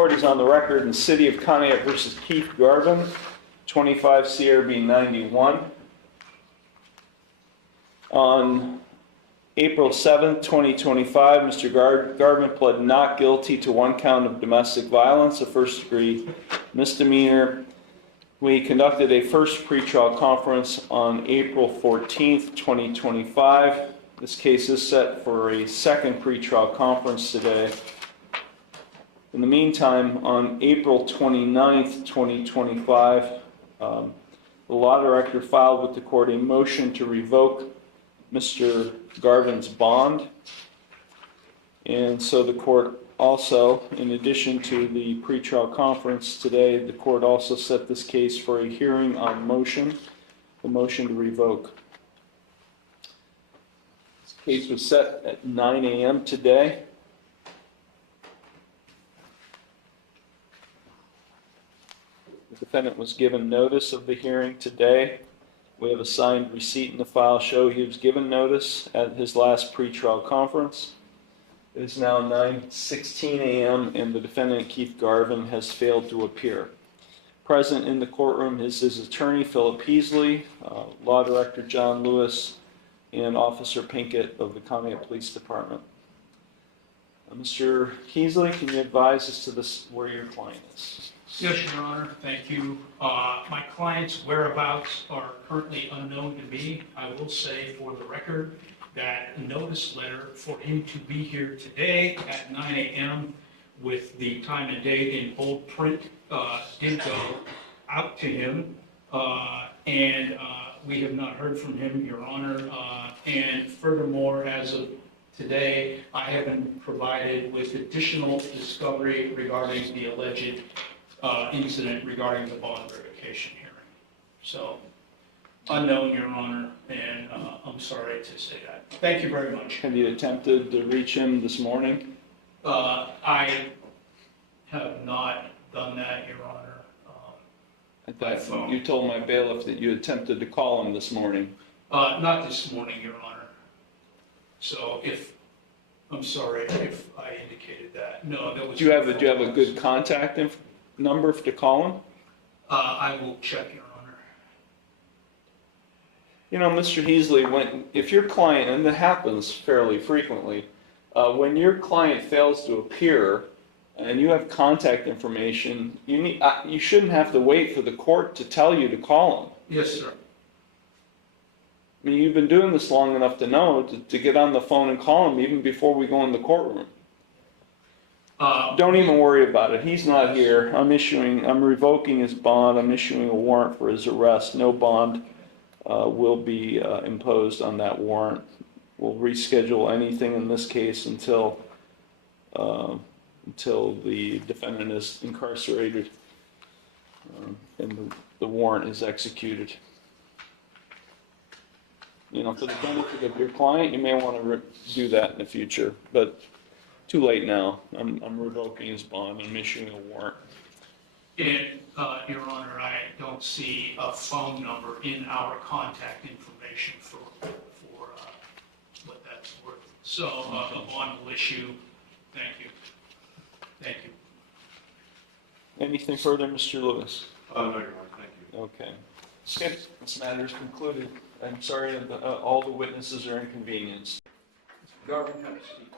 Court is on the record in City of Conneaut versus Keith Garvin, 25 CRB 91. On April 7, 2025, Mr. Garvin pled not guilty to one count of domestic violence, a first-degree misdemeanor. We conducted a first pretrial conference on April 14, 2025. This case is set for a second pretrial conference today. In the meantime, on April 29, 2025, the law director filed with the court a motion to revoke Mr. Garvin's bond. And so the court also, in addition to the pretrial conference today, the court also set this case for a hearing on the motion to revoke. This case was set at 9 a.m. today. The defendant was given notice of the hearing today. We have a signed receipt in the file show he was given notice at his last pretrial conference. It is now 9:16 a.m. and the defendant, Keith Garvin, has failed to appear. Present in the courtroom is his attorney, Philip Heasley, law director John Lewis, and Officer Pinkett of the Conneaut Police Department. Mr. Heasley, can you advise us to where your client is? Yes, Your Honor. Thank you. My client's whereabouts are currently unknown to me. I will say for the record that a notice letter for him to be here today at 9 a.m. with the time and date in bold print did go out to him, and we have not heard from him, Your Honor. And furthermore, as of today, I have been provided with additional discovery regarding the alleged incident regarding the bond revocation hearing. So, unknown, Your Honor, and I'm sorry to say that. Thank you very much. Have you attempted to reach him this morning? I have not done that, Your Honor. I thought you told my bailiff that you attempted to call him this morning. Not this morning, Your Honor. So I'm sorry if I indicated that. No, that was. Do you have a good contact number to call him? I will check, Your Honor. You know, Mr. Heasley, if your client, and that happens fairly frequently, when your client fails to appear and you have contact information, you shouldn't have to wait for the court to tell you to call him. Yes, sir. I mean, you've been doing this long enough to know to get on the phone and call him even before we go in the courtroom. Don't even worry about it. He's not here. I'm revoking his bond. I'm issuing a warrant for his arrest. No bond will be imposed on that warrant. We'll reschedule anything in this case until the defendant is incarcerated and the warrant is executed. You know, for the benefit of your client, you may want to do that in the future, but too late now. I'm revoking his bond. I'm issuing a warrant. And, Your Honor, I don't see a phone number in our contact information for what that's worth. So, the bond will issue. Thank you. Thank you. Anything further, Mr. Lewis? No, Your Honor, thank you. Okay. Okay, this matter is concluded. I'm sorry that all the witnesses are inconvenienced. Mr. Garvin, have a seat.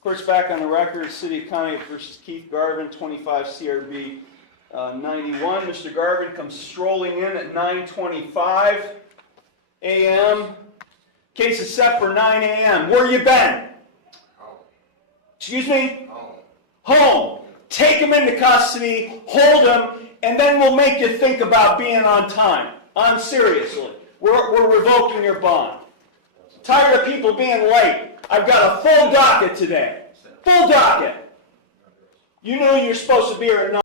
Court's back on the record. City of Conneaut versus Keith Garvin, 25 CRB 91. Mr. Garvin comes strolling in at 9:25 a.m. Case is set for 9 a.m. Where you been? Home. Excuse me? Home. Home. Take him into custody, hold him, and then we'll make you think about being on time. Seriously. We're revoking your bond. Tired of people being late. I've got a full docket today. Full docket. You knew you were supposed to be here at 9.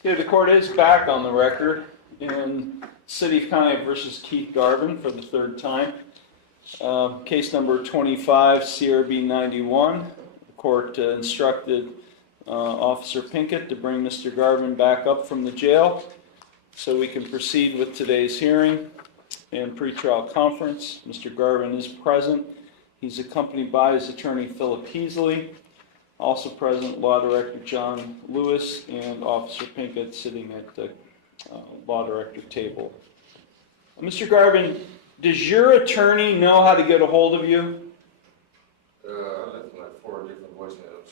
Okay, the court is back on the record in City of Conneaut versus Keith Garvin for the third time. Case number 25 CRB 91. The court instructed Officer Pinkett to bring Mr. Garvin back up from the jail so we can proceed with today's hearing and pretrial conference. Mr. Garvin is present. He's accompanied by his attorney, Philip Heasley. Also present, Law Director John Lewis and Officer Pinkett sitting at the Law Director table. Mr. Garvin, does your attorney know how to get a hold of you? I left like 4 different voicemails.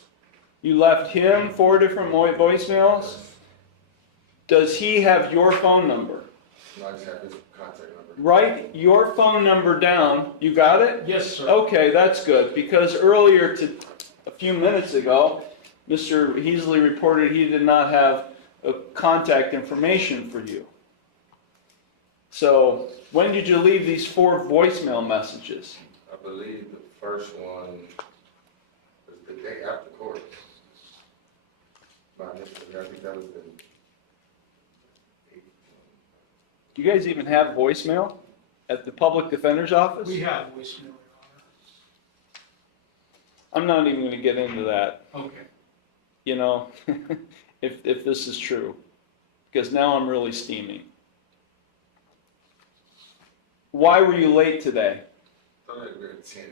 You left him 4 different voicemails? Does he have your phone number? No, I just have his contact number. Write your phone number down. You got it? Yes, sir. Okay, that's good, because earlier, a few minutes ago, Mr. Heasley reported he did not have contact information for you. So, when did you leave these 4 voicemail messages? I believe the first one was the day after court. I think that was the 8th. Do you guys even have voicemail at the public defender's office? We have voicemail, Your I'm not even going to get into that, Honor. Okay. you know, if this is true, because now I'm really steaming. Why were you late today? I thought we were at 10.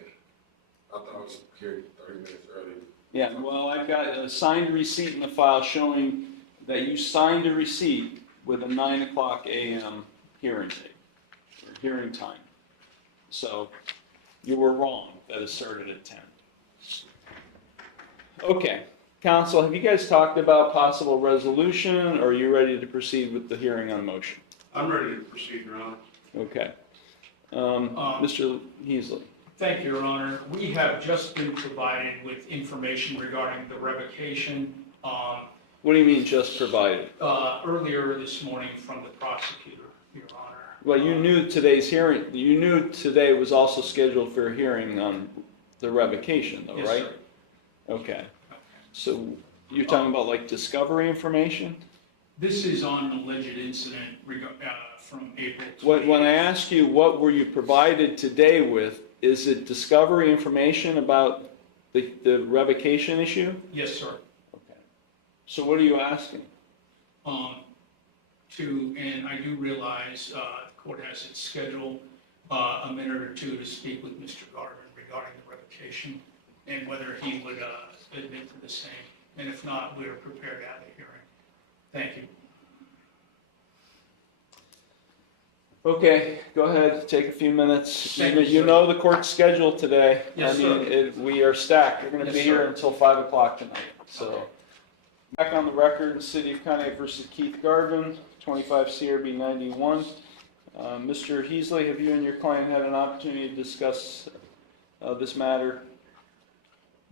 I thought I was here 30 minutes early. Yeah, well, I've got a signed receipt in the file showing that you signed a receipt with a 9 o'clock a.m. hearing date, or hearing time. So, you were wrong that it started at 10. Okay, counsel, have you guys talked about possible resolution, or are you ready to proceed with the hearing on motion? I'm ready to proceed, Your Honor. Okay. Mr. Heasley. Thank you, Your Honor. We have just been provided with information regarding the revocation What do you mean just provided? earlier this morning from the prosecutor, Your Honor. Well, you knew today's hearing, you knew today was also scheduled for a hearing on the revocation, though, Yes, right? sir. Okay. So you're talking about like discovery information? This is on an alleged incident from April 28th. When I ask you what were you provided today with, is it discovery information about the revocation issue? Yes, sir. Okay. So what are you asking? And I do realize the court has its schedule a minute or two to speak with Mr. Garvin regarding the revocation and whether he would admit to the same. And if not, we are prepared to have a hearing. Thank you. Okay, go ahead, take a few minutes. Thank you, You sir. know the court's schedule today. Yes, I mean, sir. we are stacked. We're going to Yes, be here sir. until 5 o'clock tonight. So, Okay. back on the record, City of Conneaut versus Keith Garvin, 25 CRB 91. Mr. Heasley, have you and your client had an opportunity to discuss this matter?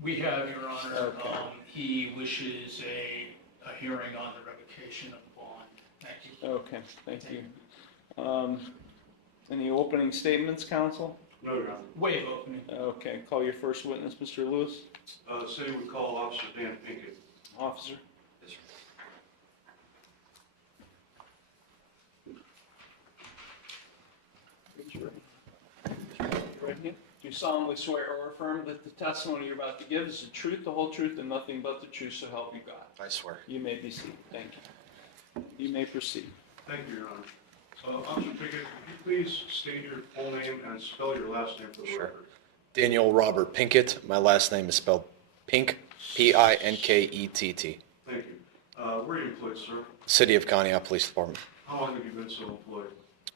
We have, Your Honor. Okay. He wishes a hearing on the revocation of the bond. Thank you. Okay, thank you. Any opening statements, counsel? No, Your Honor. Way of opening. Okay, call your first witness, Mr. Lewis. City would call Officer Dan Pinkett. Officer. Yes, sir. Right here. Do you solemnly swear or affirm that the testimony you're about to give is the truth, the whole truth, and nothing but the truth, so help you God? I swear. You may be seated. Thank you. You may proceed. Thank you, Your Honor. Officer Pinkett, could you please state your full name and spell your last name for the Sure. record? Daniel Robert Pinkett. My last name is spelled Pink, P-I-N-K-E-T-T. Thank you. Where are you employed, sir? City of Conneaut Police Department. How long have you been so employed?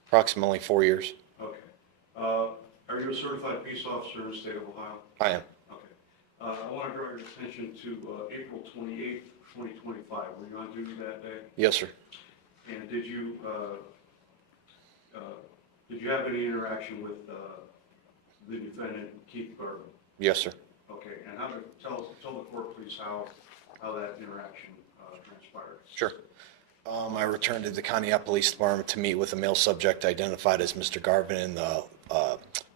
Approximately 4 years. Okay. Are you a certified peace officer in the state of Ohio? I am. Okay. I want to draw your attention to April 28th, 2025. Were you on duty that day? Yes, sir. And did you have any interaction with the defendant, Keith Garvin? Yes, sir. Okay, and tell the court, please, how that interaction transpired. Sure. I returned to the Conneaut Police Department to meet with a male subject identified as Mr. Garvin in the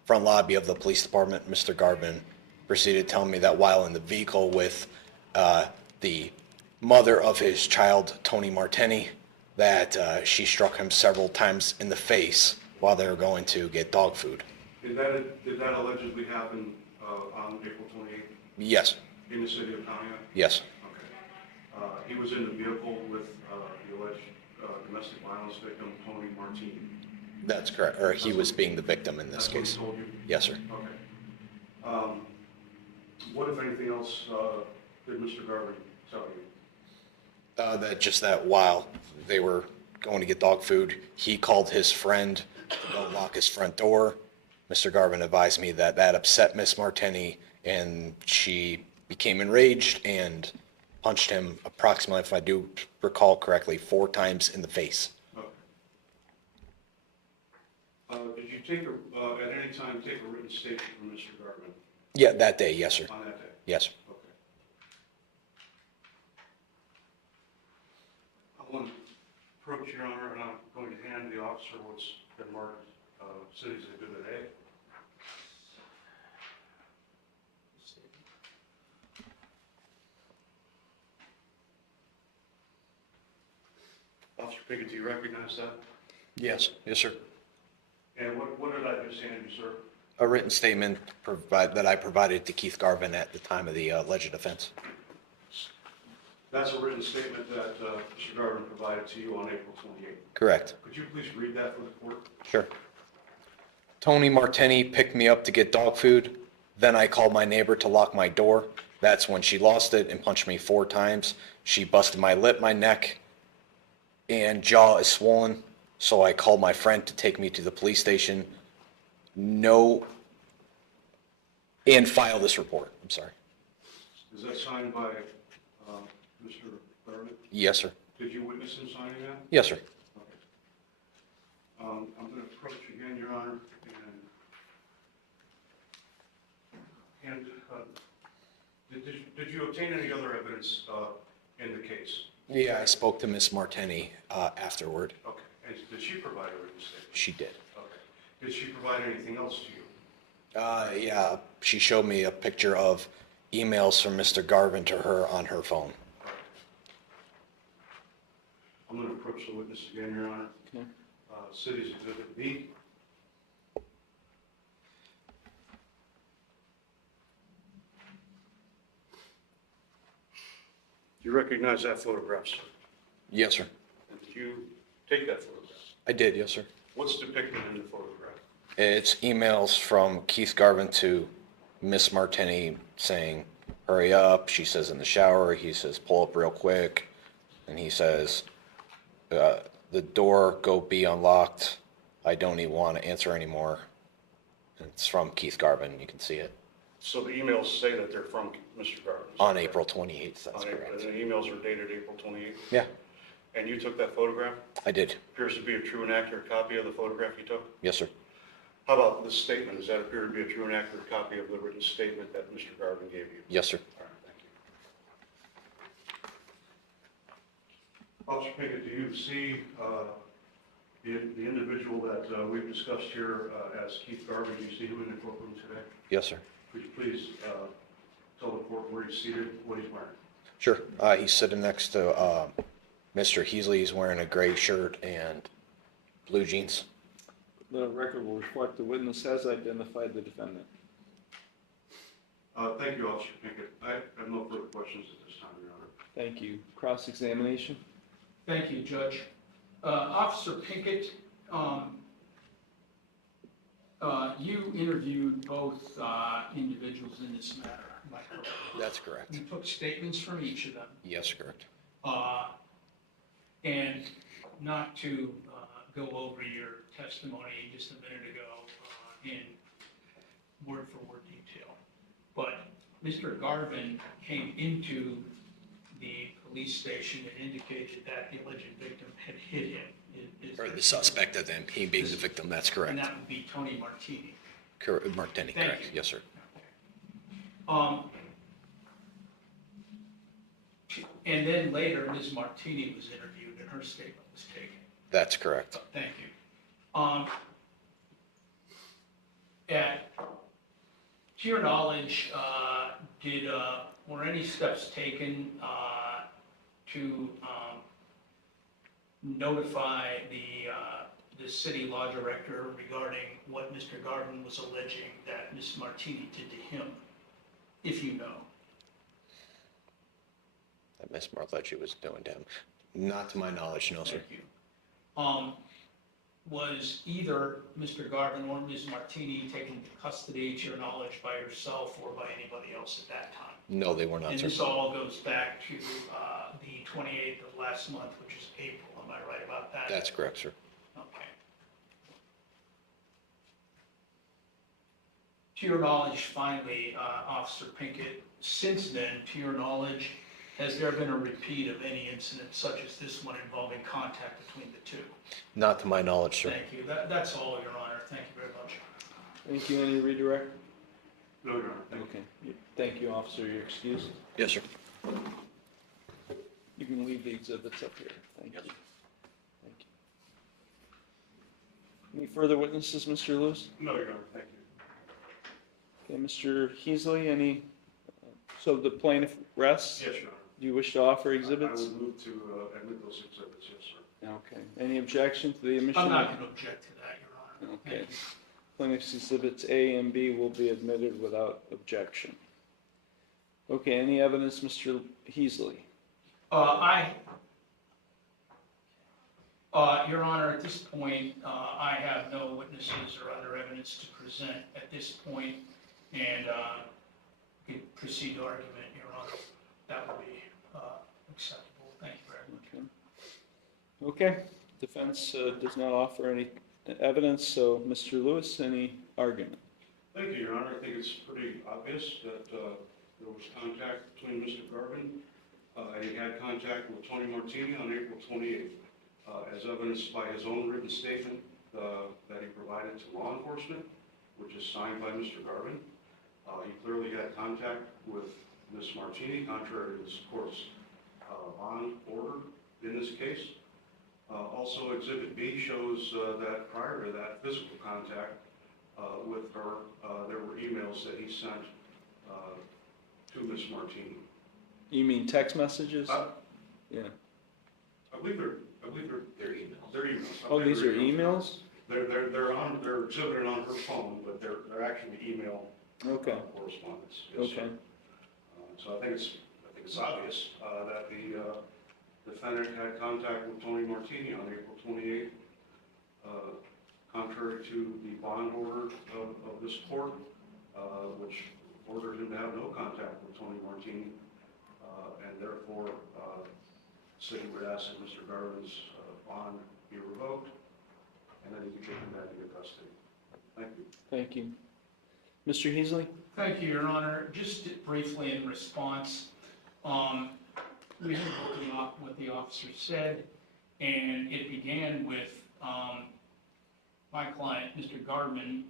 front lobby of the police department. Mr. Garvin proceeded to tell me that while in the vehicle with the mother of his child, Tony Martini, that she struck him several times in the face while they were going to get dog food. Did that allegedly happen on April 28th Yes. in the city of Conneaut? Yes. Okay. He was in the vehicle with the alleged domestic violence victim, Tony Martini. That's correct. Or he was being the victim in this That's what case. he told you? Yes, sir. Okay. What, if anything else, did Mr. Garvin tell you? That while they were going to get dog food, he called his friend to go lock his front door. Mr. Garvin advised me that that upset Miss Martini, and she became enraged and punched him approximately, if I do recall correctly, 4 times in the face. Okay. Did you at any time take a written statement from Mr. Garvin Yeah, that day, yes, sir. on that day? Yes. Okay. I want to approach, Your Honor, and I'm going to hand the officer what's been marked City's Exhibit A. Officer Pickett, do you recognize that? Yes. Yes, sir. And what did I just hand you, sir? A written statement that I provided to Keith Garvin at the time of the alleged offense. That's a written statement that Mr. Garvin provided to you on April 28th. Correct. Could you please read that for the court? Sure. Tony Martini picked me up to get dog food. Then I called my neighbor to lock my door. That's when she lost it and punched me 4 times. She busted my lip, my neck, and jaw is swollen. So I called my friend to take me to the police station. And file this report. I'm sorry. Is that signed by Mr. Garvin? Yes, sir. Did you witness him signing that? Yes, sir. Okay. I'm going to approach again, Your Honor, and did you obtain any other evidence in the case? Yeah, I spoke to Miss Martini afterward. Okay. And did she provide a written statement? She did. Okay. Did she provide anything else to you? Yeah, she showed me a picture of emails from Mr. Garvin to her on her phone. Okay. I'm going to approach the witness again, Your Honor. Okay. City's Exhibit B. Do you recognize that photograph, sir? Yes, sir. And did you take that photograph? I did, yes, sir. What's depicted in the photograph? It's emails from Keith Garvin to Miss Martini saying, hurry up. She says in the shower. He says, pull up real quick. And he says, the door go be unlocked. I don't even want to answer anymore. And it's from Keith Garvin. You can see it. So the emails say that they're from Mr. Garvin? On April 28th, that's On April, correct. and the emails are dated April 28th? Yeah, And you took that photograph? I did. Appears to be a true and accurate copy of the photograph you took? Yes, sir. How about this statement? Does that appear to be a true and accurate copy of the written statement that Mr. Garvin gave you? Yes, sir. All right, thank you. Officer Pickett, do you see the individual that we've discussed here as Keith Garvin? Do you see him in the courtroom today? Yes, sir. Could you please tell the court where he's seated, what he's wearing? Sure. He's sitting next to Mr. Heasley. He's wearing a gray shirt and blue jeans. The record will reflect the witness has identified the defendant. Thank you, Officer Pickett. I have no further questions at this time, Your Honor. Thank you. Cross-examination? Thank you, Judge. Officer Pinkett, you interviewed both individuals in this matter, am I correct? That's correct. You took statements from each of them. Yes, correct. And not to go over your testimony just a minute ago in word-for-word detail, but Mr. Garvin came into the police station and indicated that the alleged victim had hit him. Or the suspect of them, he being the victim, that's And correct. that would be Tony Martini. Martini, Thank correct. you. Yes, sir. And then later, Ms. Martini was interviewed and her statement was taken. That's correct. Thank you. To your knowledge, were any steps taken to notify the city law director regarding what Mr. Garvin was alleging that Ms. Martini did to him, if you know? That Miss Martini was doing to him. Not to my knowledge, no, sir. Thank you. was either Mr. Garvin or Ms. Martini taken into custody, to your knowledge, by yourself or by anybody else at that time? No, they were not, And sir. this all goes back to the 28th of last month, which is April. Am I right about that? That's correct, sir. Okay. To your knowledge, finally, Officer Pinkett, since then, to your knowledge, has there been a repeat of any incident such as this one involving contact between the two? Not to my knowledge, sir. Thank you. That's all, Your Honor. Thank you very much. Thank you. Any redirect? No, Your Honor, thank you. Okay. Thank you, officer. You're excused. Yes, sir. You can leave the exhibits up here. Thank you. Thank you. Any further witnesses, Mr. Lewis? No, Your Honor, thank you. Okay, Mr. Heasley, so the plaintiff rests? Yes, Your Honor. Do you wish to offer exhibits? I would move to admit those exhibits, yes, sir. Okay. Any objection to the admission? I'm not going to object to that, Your Honor. Okay. Thank you. Plaintiff's exhibits A and B will be admitted without objection. Okay, any evidence, Mr. Heasley? Your Honor, at this point, I have no witnesses or other evidence to present at this point, and could proceed to argument, Your Honor. That would be acceptable. Thank you very much. Okay. Defense does not offer any evidence, so Mr. Lewis, any argument? Thank you, Your Honor. I think it's pretty obvious that there was contact between Mr. Garvin. He had contact with Tony Martini on April 28th, as evidenced by his own written statement that he provided to law enforcement, which is signed by Mr. Garvin. He clearly had contact with Ms. Martini, contrary to this court's bond order in this case. Also, Exhibit B shows that prior to that physical contact with her, there were emails that he sent to Ms. Martini. You mean text messages? Yeah. I believe they're emails. They're emails. Oh, these are emails? They're exhibited on her phone, but they're actually email Okay. correspondence. Yes, sir. Okay. So I think it's obvious that the defendant had contact with Tony Martini on April 28th, contrary to the bond order of this court, which ordered him to have no contact with Tony Martini, and therefore, the city would ask that Mr. Garvin's bond be revoked, and then he could take him back into custody. Thank you. Thank you. Mr. Heasley? Thank you, Your Honor. Just briefly in response, we heard what the officer said, and it began with my client, Mr. Garvin,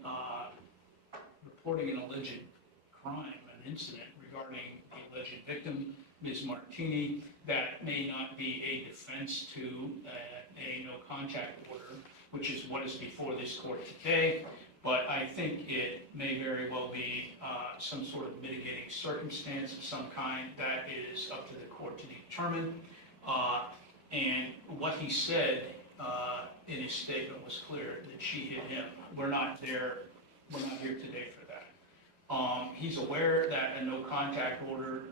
reporting an alleged crime, an incident regarding the alleged victim, Ms. Martini. That may not be a defense to a no-contact order, which is what is before this court today. But I think it may very well be some sort of mitigating circumstance of some kind. That is up to the court to determine. And what he said in his statement was clear, that she hit him. We're not here today for that. He's aware that a no-contact order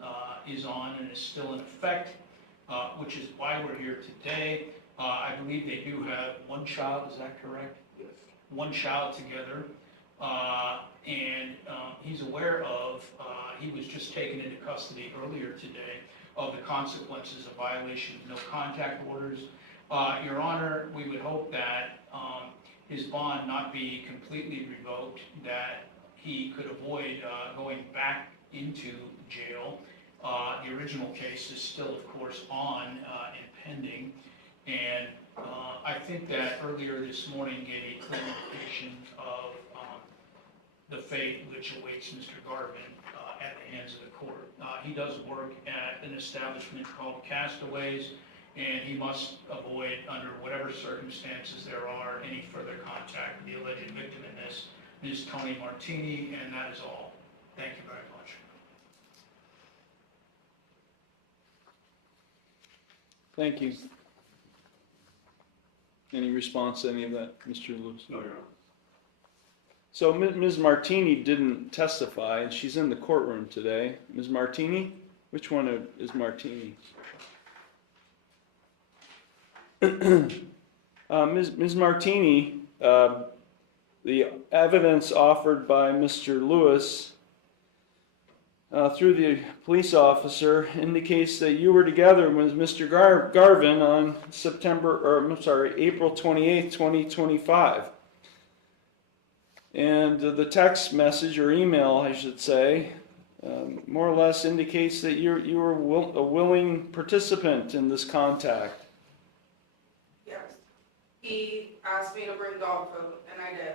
is on and is still in effect, which is why we're here today. I believe they do have one child, is that correct? Yes. One child together, and he's aware of, he was just taken into custody earlier today, of the consequences of violation of no contact orders. Your Honor, we would hope that his bond not be completely revoked, that he could avoid going back into jail. The original case is still, of course, on and pending, and I think that earlier this morning gave a clear indication of the fate which awaits Mr. Garvin at the hands of the court. He does work at an establishment called Castaways, and he must avoid, under whatever circumstances there are, any further contact with the alleged victim in this, Ms. Tony Martini, and that is all. Thank you very much. Thank you. Any response to any of that, Mr. Lewis? No, Your Honor. So Ms. Martini didn't testify, and she's in the courtroom today. Ms. Martini? Which one is Martini? Ms. Martini, the evidence offered by Mr. Lewis through the police officer indicates that you were together with Mr. Garvin on April 28th, 2025. And the text message, or email, I should say, more or less indicates that you were a willing participant in this contact. Yes. He asked me to bring dog food, and I did.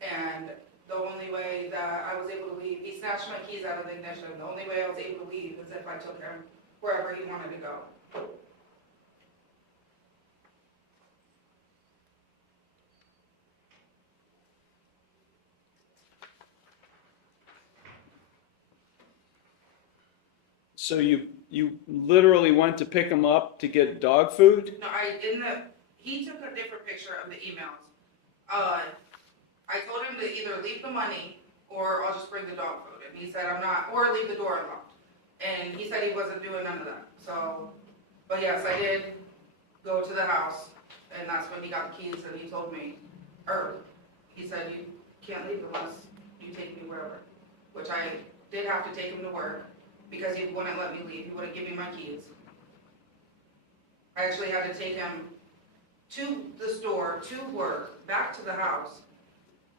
And the only way that I was able to leave, he snatched my keys out of the ignition. The only way I was able to leave is if I took him wherever he wanted to go. So you literally went to pick him up to get dog food? No, he took a different picture of the emails. I told him to either leave the money or I'll just bring the dog food. And he said, I'm not, or leave the door unlocked. And he said he wasn't doing none of that. So, but yes, I did go to the house, and that's when he got the keys, and he told me, or he said, you can't leave unless you take me wherever. Which I did have to take him to work because he wouldn't let me leave. He wouldn't give me my keys. I actually had to take him to the store, to work, back to the house.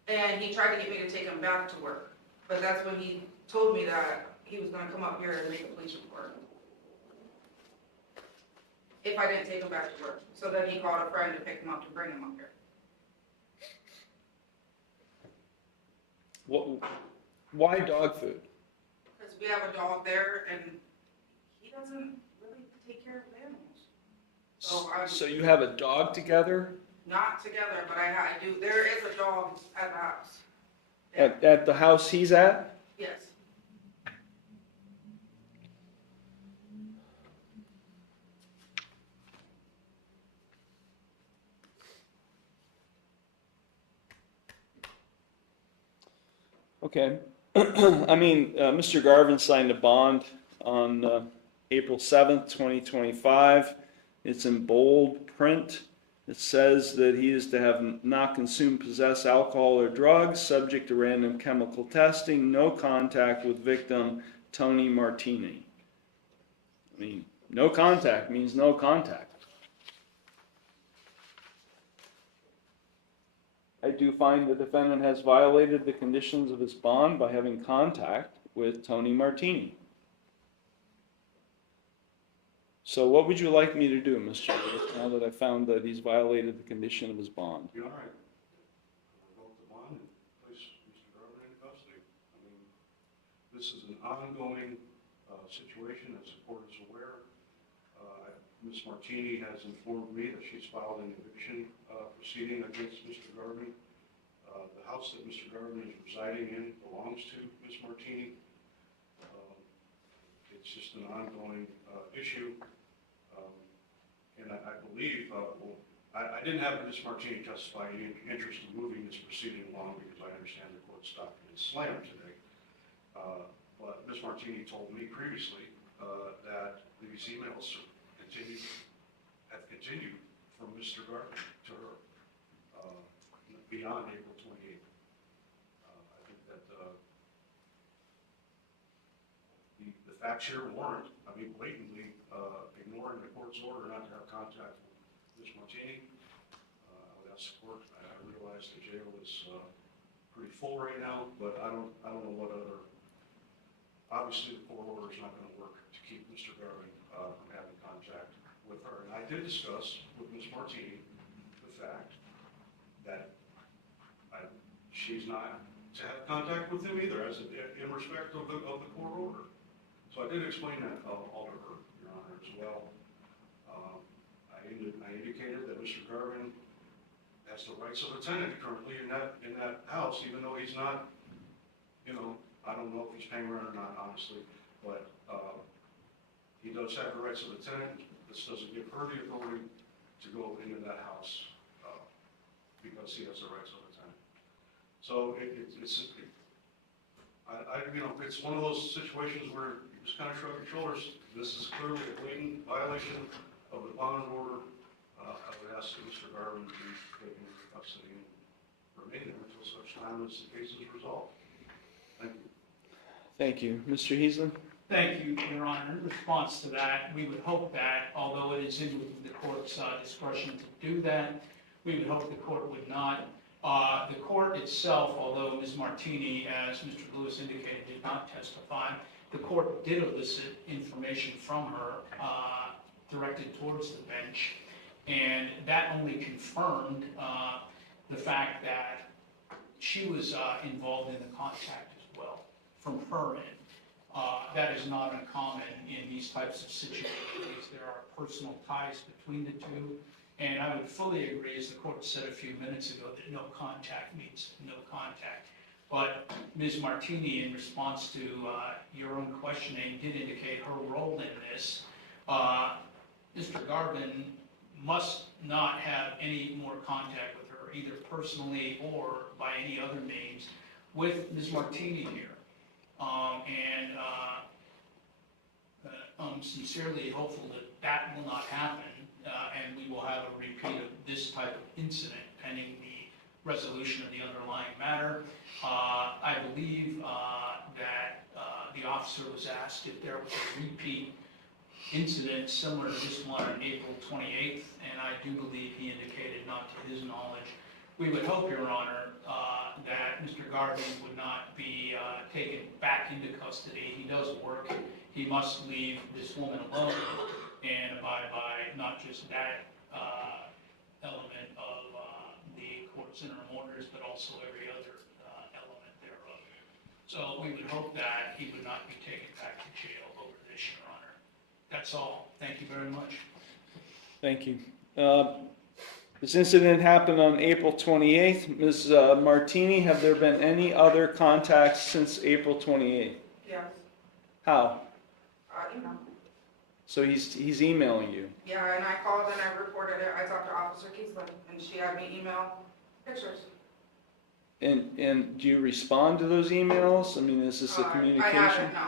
And he tried to get me to take him back to work. But that's when he told me that he was gonna come up here and make a police report if I didn't take him back to work. So then he called a friend to pick him up to bring him up here. Why dog food? Because we have a dog there and he doesn't really take care of animals. So So you have a dog together? not together, but I do. There is a dog at the house. At the house he's at? Yes. Okay. I mean, Mr. Garvin signed a bond on April 7th, 2025. It's in bold print. It says that he is to have not consume, possess alcohol or drugs, subject to random chemical testing, no contact with victim Tony Martini. I mean, no contact means no contact. I do find the defendant has violated the conditions of his bond by having contact with Tony Martini. So what would you like me to do, Mr. Lewis, now that I found that he's violated the condition of his bond? Be all right. Revoke the bond and place Mr. Garvin in custody. I mean, this is an ongoing situation, as the court is aware. Ms. Martini has informed me that she's filed an eviction proceeding against Mr. Garvin. The house that Mr. Garvin is residing in belongs to Ms. Martini. It's just an ongoing issue. And I believe, I didn't have Ms. Martini justify any interest in moving this proceeding along because I understand the court's docket is slammed today. But Ms. Martini told me previously that these emails have continued from Mr. Garvin to her beyond April 28th. I think that the facts here warrant, I mean, blatantly ignoring the court's order not to have contact with Ms. Martini. I would ask the court, I realize the jail is pretty full right now, but I don't know what other, obviously the court order is not going to work to keep Mr. Garvin from having contact with her. And I did discuss with Ms. Martini the fact that she's not to have contact with him either, as in respect of the court order. So I did explain that all to her, Your Honor, as well. I indicated that Mr. Garvin has the rights of a tenant currently in that house, even though he's not, I don't know if he's paying rent or not, honestly, but he does have the rights of a tenant. This doesn't give her the authority to go into that house because he has the rights of a tenant. So it's one of those situations where you just kind of shrug your shoulders. This is clearly a blatant violation of the bond order. I would ask that Mr. Garvin be taken into custody and remain there until such time as the case is resolved. Thank you. Thank you. Mr. Heasley? Thank you, Your Honor. In response to that, we would hope that, although it is in the court's discretion to do that, we would hope the court would not. The court itself, although Ms. Martini, as Mr. Lewis indicated, did not testify, the court did elicit information from her directed towards the bench, and that only confirmed the fact that she was involved in the contact as well from her end. That is not uncommon in these types of situations. There are personal ties between the two, and I would fully agree, as the court said a few minutes ago, that no contact means no contact. But Ms. Martini, in response to your own questioning, did indicate her role in this. Mr. Garvin must not have any more contact with her, either personally or by any other means, with Ms. Martini here. I'm sincerely hopeful that that will not happen, and we will have a repeat of this type of incident pending the resolution of the underlying matter. I believe that the officer was asked if there was a repeat incident similar to this one on April 28th, and I do believe he indicated not to his knowledge. We would hope, Your Honor, that Mr. Garvin would not be taken back into custody. He does work. He must leave this woman alone and abide by not just that element of the court's interim orders, but also every other element thereof. So we would hope that he would not be taken back to jail over this, Your Honor. That's all. Thank you very much. Thank you. This incident happened on April 28th. Ms. Martini, have there been any other contacts since April 28th? Yes, How? email. So he's emailing you? Yeah, and I called and I reported it. I talked to Officer Heasley, and she had me email pictures. And do you respond to those emails? I mean, is this a communication? I haven't, no.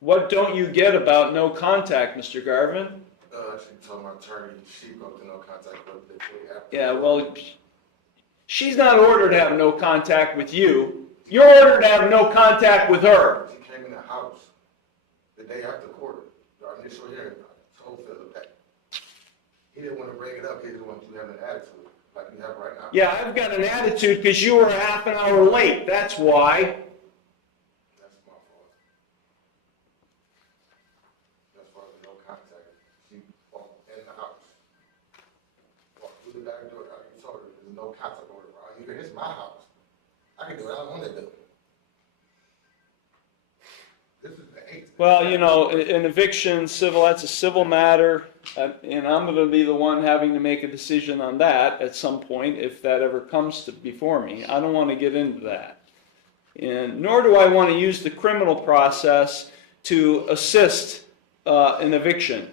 What don't you get about no contact, Mr. Garvin? Actually told my attorney she broke the no contact with the Yeah, well, she's not ordered to have no contact with you. You're ordered to have no contact with her. She came in the house the day after court, our initial hearing, told Philip that he didn't want to bring it up. He didn't want you to have an attitude like you have right now. Yeah, I've got an attitude because you were a half an hour late. That's why. That's my fault. That's why there's no contact. She walked in the house, walked through the back door. I told her there's no contact order. It's my house. I can do what I want to do. This is the 8th. Well, you know, an eviction, civil, that's a civil matter, and I'm going to be the one having to make a decision on that at some point if that ever comes to before me. I don't want to get into that. And nor do I want to use the criminal process to assist an eviction.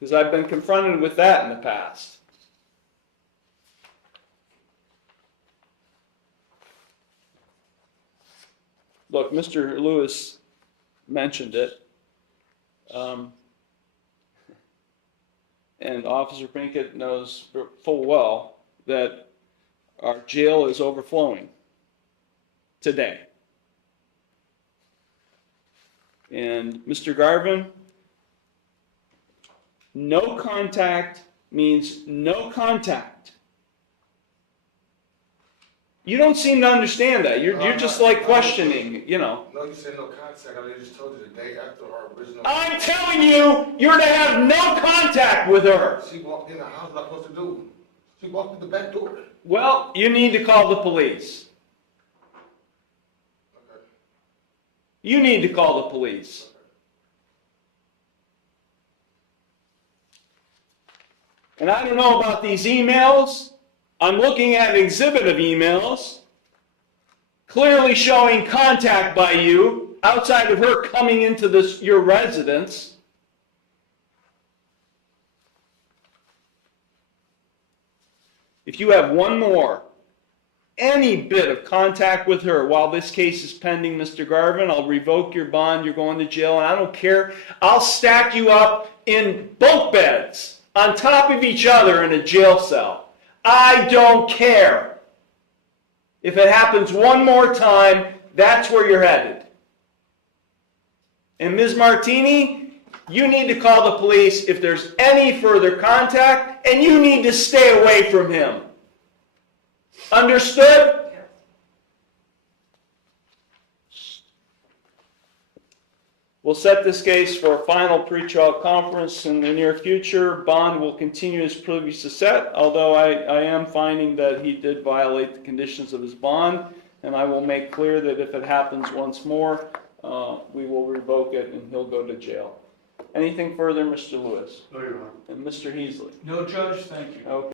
Because I've been confronted with that in the past. Look, Mr. Lewis mentioned it. And Officer Pinkett knows full well that our jail is overflowing today. And Mr. Garvin, no contact means no contact. You don't seem to understand that. You're just like questioning, you know. No, you said no contact. I just told you the day after our original. I'm telling you, you're to have no contact with her. She walked in the house. What am I supposed to do? She walked through the back door. Well, you need to call the police. Okay. You need to call the police. And I don't know about these emails. I'm looking at an exhibit of emails clearly showing contact by you outside of her coming into your residence. If you have one more any bit of contact with her while this case is pending, Mr. Garvin, I'll revoke your bond, you're going to jail, and I don't care. I'll stack you up in bunk beds on top of each other in a jail cell. I don't care. If it happens one more time, that's where you're headed. And Ms. Martini, you need to call the police if there's any further contact, and you need to stay away from him. Understood? We'll set this case for a final pretrial conference in the near future. Bond will continue as previously set, although I am finding that he did violate the conditions of his bond, and I will make clear that if it happens once more, we will revoke it and he'll go to jail. Anything further, Mr. Lewis? No, Your Honor. And Mr. Heasley? No, Judge, thank you. Okay.